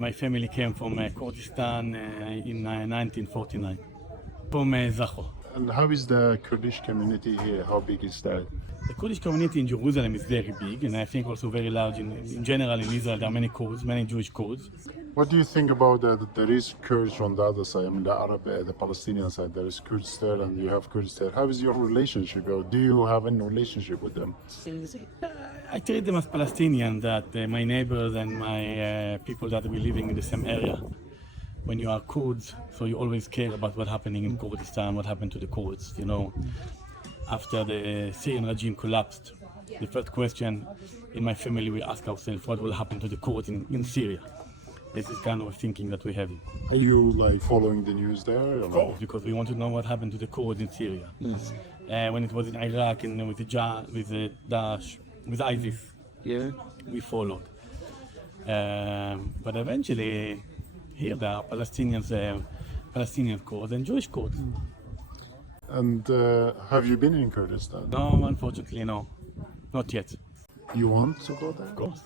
My family came from Kurdistan in 1949, from Zakho. And how is the Kurdish community here? How big is that? The Kurdish community in Jerusalem is very big, and I think also very large. In general, in Israel, there are many Kurds, many Jewish Kurds. What do you think about that? There is Kurds from the other side, I mean the Arab, the Palestinian side. There is Kurds there and you have Kurds there. How is your relationship? Or do you have any relationship with them? I treat them as Palestinians, that my neighbors and my people that we living in the same area. When you are Kurds, so you always care about what's happening in Kurdistan, what happened to the Kurds, you know. After the Syrian regime collapsed, the first question in my family, we ask ourselves, what will happen to the Kurds in Syria? This is kind of thinking that we have. Are you like following the news there? Or no? Because we want to know what happened to the Kurds in Syria. When it was in Iraq and with the Daesh, with ISIS, we followed. But eventually, here there are Palestinian Kurds and Jewish Kurds. And have you been in Kurdistan? No, unfortunately, no, not yet. You want to go there? Of course.